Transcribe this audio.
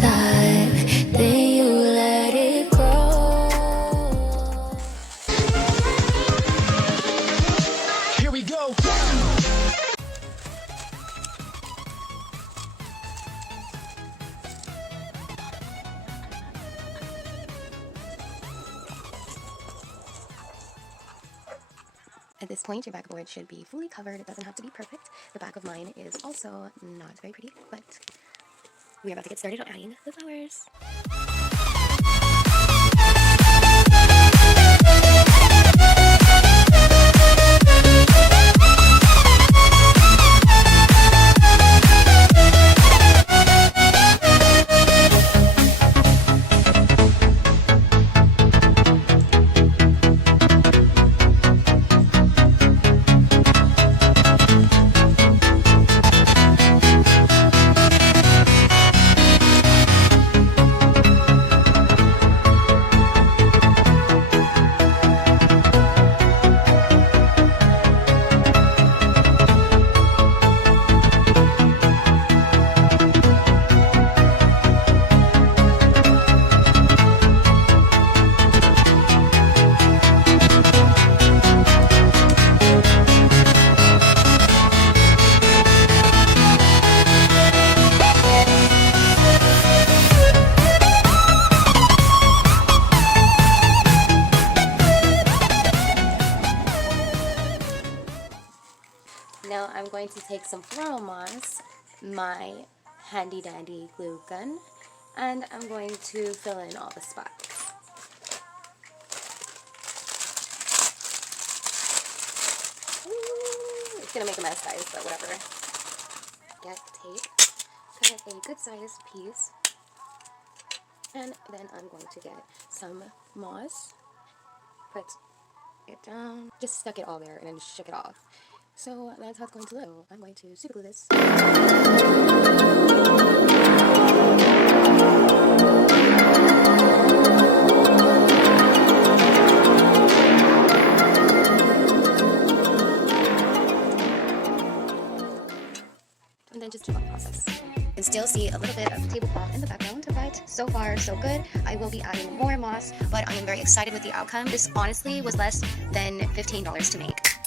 time, then you let it grow. Here we go. At this point, your backboard should be fully covered. It doesn't have to be perfect. The back of mine is also not very pretty, but we're about to get started on adding the flowers. Now I'm going to take some floral moss, my handy dandy glue gun, and I'm going to fill in all the spots. Ooh, it's gonna make a mess, guys, but whatever. Get tape, cut a good sized piece, and then I'm going to get some moss, put it down, just stuck it all there and then shook it off. So that's how it's going to look. I'm going to super glue this. And then just keep on the process. You can still see a little bit of tablecloth in the background, but so far so good. I will be adding more moss, but I am very excited with the outcome. This honestly was less than $15 to make.